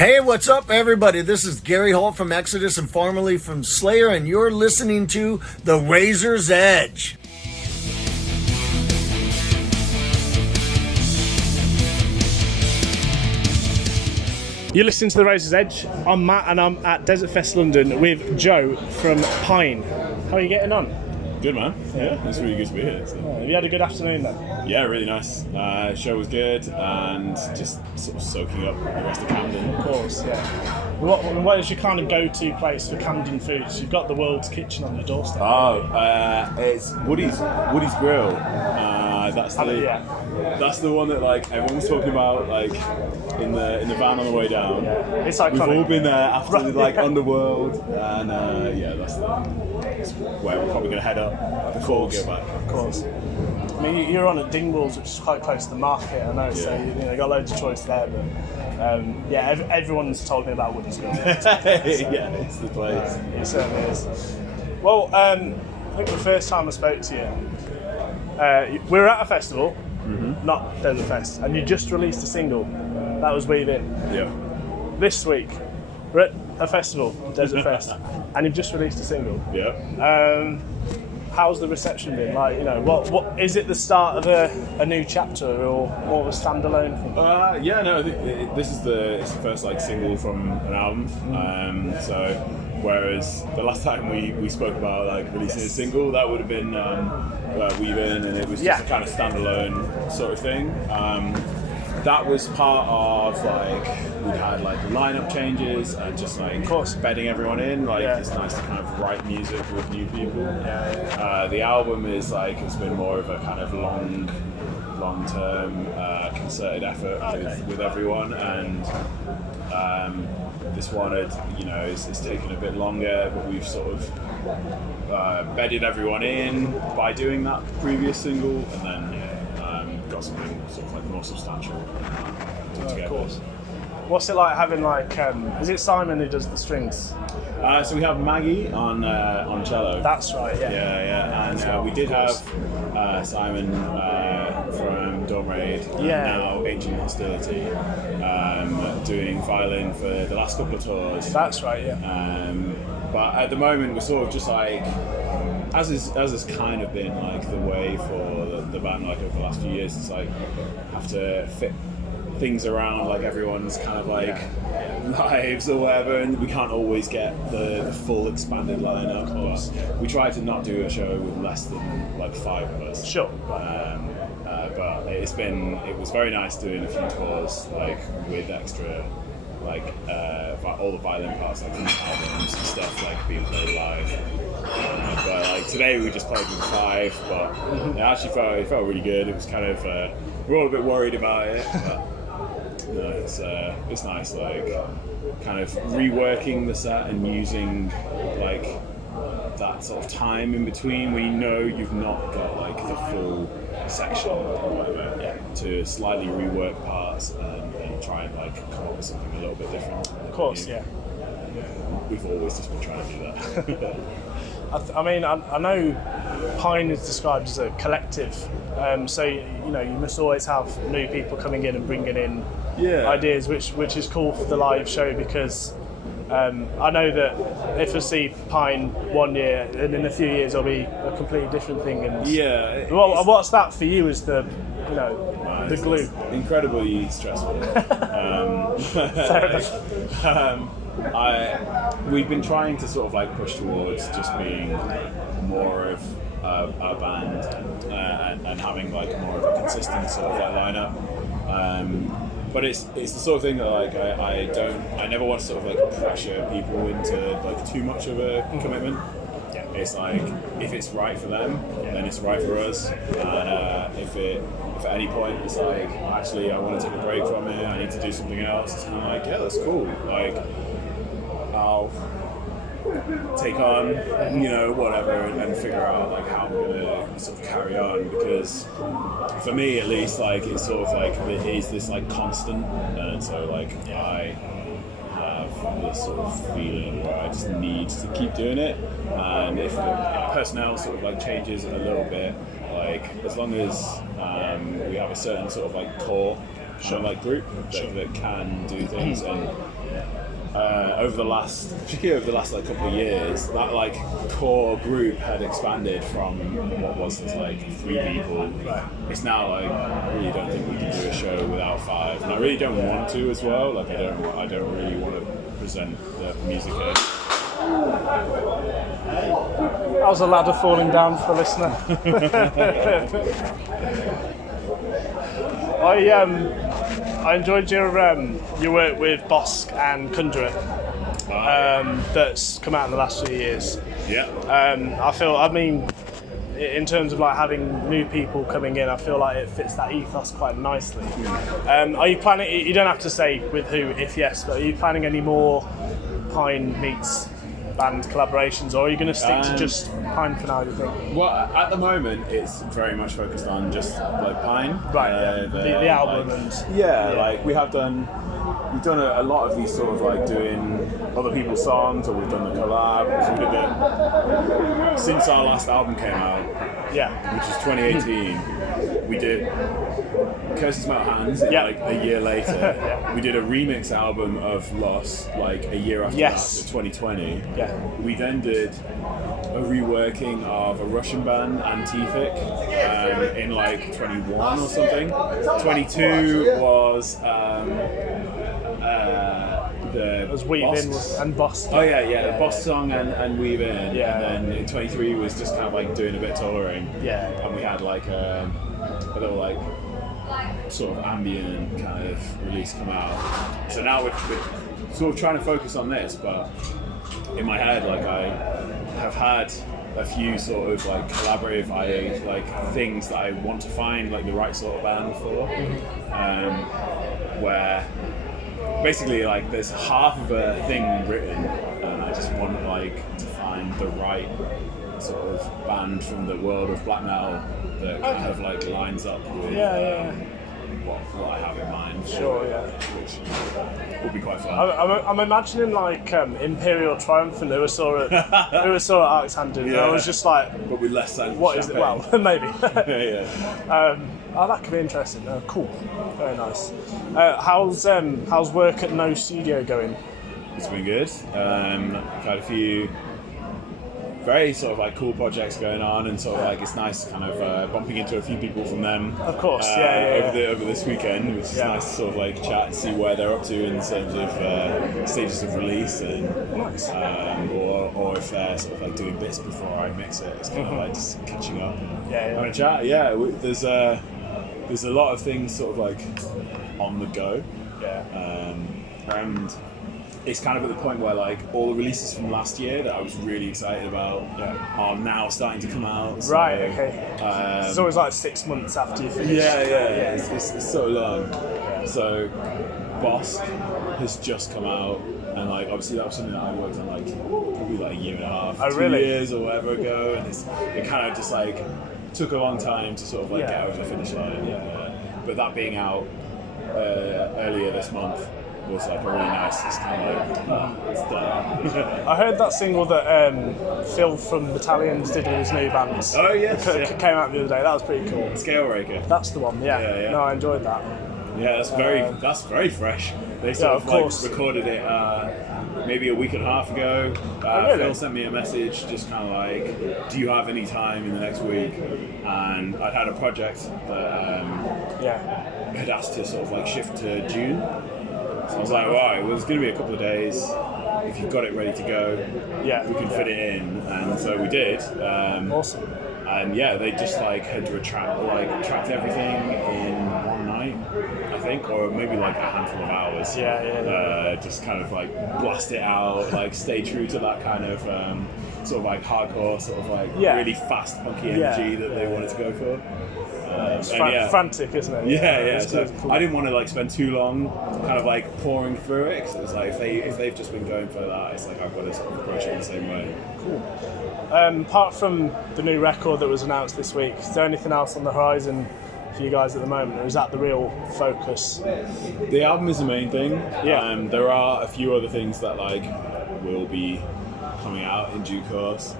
Hey, what's up, everybody? This is Gary Holt from Exodus and formerly from Slayer, and you're listening to The Razor's Edge. You're listening to The Razor's Edge. I'm Matt and I'm at DesertFest London with Joe from Pijn. How are you getting on? Good, man. Yeah, it's really good to be here. So. Have you had a good afternoon then? Yeah, really nice. Show was good and just sort of soaking up the rest of Camden. Of course, yeah. What is your kind of go-to place for Camden foods? You've got the world's kitchen on your doorstep. It's Woody's Grill. That's the one that like everyone's talking about, like in the van on the way down. Yeah. It's iconic. We've all been there after the Underworld, and that's where we're probably going to head up before we go back. Of course. I mean, you're on at Dingwalls, which is quite close to the market, I know, so you got loads of choice there. But everyone's told me about Woody's Grill. Yeah, it's the place. It certainly is. Well, I think the first time I spoke to you, we were at a festival, not DesertFest, and you just released a single. That was Weave In. Yeah. This week, we're at a festival, DesertFest, and you've just released a single. Yeah. How's the reception been? Like, what is it the start of a new chapter or more of a standalone thing? I think this is the first like single from an album. So whereas the last time we spoke about like releasing a single, that would have been Weave In, and it was just a kind of standalone sort of thing. That was part of like we had like lineup changes and just like of course bedding everyone in. Like it's nice to kind of write music with new people. The album is like it's been more of a kind of long-term concerted effort with everyone, and this one it's taken a bit longer, but we've sort of bedded everyone in by doing that previous single, and then got something sort of like more substantial together. Of course. What's it like having like is it Simon who does the strings? So we have Maggie on cello. That's right, And we did have Simon from Dawn Raid, now Ancient Hostility, doing violin for the last couple of tours. That's right, but at the moment we're sort of just like, as has kind of been like the way for the band like over the last few years, it's like have to fit things around like everyone's kind of like lives or whatever, and we can't always get the full expanded lineup. But we try to not do a show with less than like 5 of us. Sure. But it was very nice doing a few tours like with extra like all the violin parts like from albums and stuff like being played live. But like today we just played with 5, but it actually felt really good. It was kind of we're all a bit worried about it, but it's nice like kind of reworking the set and using like that sort of time in between when you've not got like the full section or whatever, to slightly rework parts and try and like come up with something a little bit different. Of course, We've always just been trying to do that. I know Pijn is described as a collective, so you must always have new people coming in and bringing in ideas, which is cool for the live show, because I know that if I see Pijn one year and in a few years it'll be a completely different thing. And what's that for you as the the glue? Incredibly stressful. Fair enough. We've been trying to sort of like push towards just being more of a band and having like more of a consistent sort of like lineup. But it's the sort of thing that like I never want to sort of like pressure people into like too much of a commitment. It's like if it's right for them, then it's right for us. And if at any point it's like actually I want to take a break from it, I need to do something else, it's kind of like that's cool. Like I'll take on whatever and figure out like how I'm gonna sort of carry on, because for me at least like it's sort of like it is this like constant, and so like I have this sort of feeling where I just need to keep doing it, and if the personnel sort of like changes a little bit, like as long as we have a certain sort of like core like group that can do things, and particularly over the last like couple of years, that like core group had expanded from what was like 3 people. Right. It's now like I really don't think we can do a show without 5, and I really don't want to as well. Like I don't really want to present the music here. That was a ladder falling down for the listener. I enjoyed your work with Bossk and Conjurer. That's come out in the last few years. Yeah. I mean, in terms of like having new people coming in, I feel like it fits that ethos quite nicely. Are you planning? You don't have to say with who, if yes, but are you planning any more Pijn meets band collaborations, or are you going to stick to just Pijn for now, do you think? Well, at the moment, it's very much focused on just like Pijn. Right, the album like, and... Yeah, like we've done a lot of these sort of like doing other people's songs, or we've done the collab. So we did since our last album came out, which is 2018, we did Curses Melt Hands like a year later. We did a remix album of Lost like a year after that, so 2020. We then did a reworking of a Russian band, Antific, in like 21 or something. 22 was it was Weave In and Bossk. Oh the Bossk song and Weave In. And then in 23 was just kind of like doing a bit of tolerating. And we had like a little like sort of ambient kind of release come out. So now we're sort of trying to focus on this, but in my head, like I have had a few sort of like collaborative like things that I want to find like the right sort of band for, where basically like there's half of a thing written, and I just want like to find the right sort of band from the world of black metal that kind of like lines up with what I have in mind. Which will be quite fun. I'm imagining like Imperial Triumphant who was saw at Alexander. And I was just like, but with less than what champagne. Is it? Well, maybe. That could be interesting. Cool, very nice. How's work at No Studio going? It's been good. I've had a few very sort of like cool projects going on, and sort of like it's nice kind of bumping into a few people from them. Of course, over this weekend, which is nice to sort of like chat and see where they're up to in terms of stages of release, and or if they're sort of like doing bits before I mix it. It's kind of like just catching up. Having a chat. There's a lot of things sort of like on the go. And it's kind of at the point where like all the releases from last year that I was really excited about are now starting to come out. So, it's always like 6 months after you finish. It's so long. So Bossk has just come out, and like obviously that was something that I worked on like probably like a year and a half, 2 years or whatever ago, and it kind of just like took a long time to sort of like get over the finish line. But that being out earlier this month was like a really nice, it's kind of like, it's done. I heard that single that Phil from Battalions did with his new band. Oh yes, came out the other day. That was pretty cool. Scale Raker. That's the one. Yeah. No, I enjoyed that. Yeah, that's very fresh. They sort of like recorded it maybe a week and a half ago. Phil sent me a message, just kind of like, do you have any time in the next week? And I'd had a project that had asked to sort of like shift to June. So I was like, right, well, it's going to be a couple of days. If you've got it ready to go, we can fit it in. And so we did. Awesome. And they just like had tracked everything in one night, I think, or maybe like a handful of hours. Just kind of like blast it out, like stay true to that kind of sort of like hardcore, sort of like really fast, punky energy that they wanted to go for. It's frantic, isn't it? So cool. I didn't want to like spend too long kind of like pouring through it, because it was like if they've just been going for that, it's like I've got to sort of approach it in the same way. Cool. Apart from the new record that was announced this week, is there anything else on the horizon for you guys at the moment, or is that the real focus? The album is the main thing. There are a few other things that like will be coming out in due course,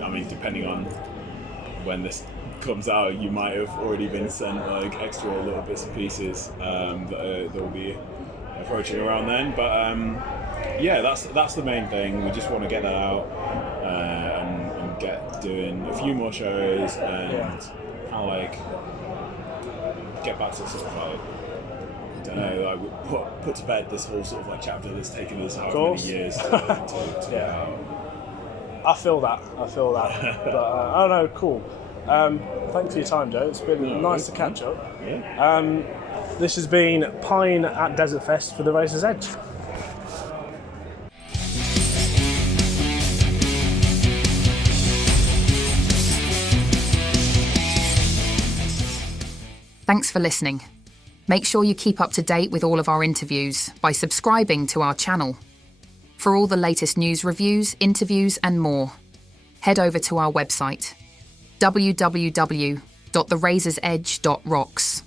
I mean, depending on when this comes out, you might have already been sent like extra little bits and pieces that will be approaching around then. But yeah, that's the main thing. We just want to get that out and get doing a few more shows and kind of like get back to sort of like, I don't know, like put to bed this whole sort of like chapter that's taken us however many years to get out. I feel that. But oh no, cool. Thanks for your time, Joe. It's been nice to catch up. Yeah. This has been Pijn at DesertFest for the Razor's Edge. Thanks for listening. Make sure you keep up to date with all of our interviews by subscribing to our channel. For all the latest news, reviews, interviews and more, head over to our website, www.therazorsedge.rocks.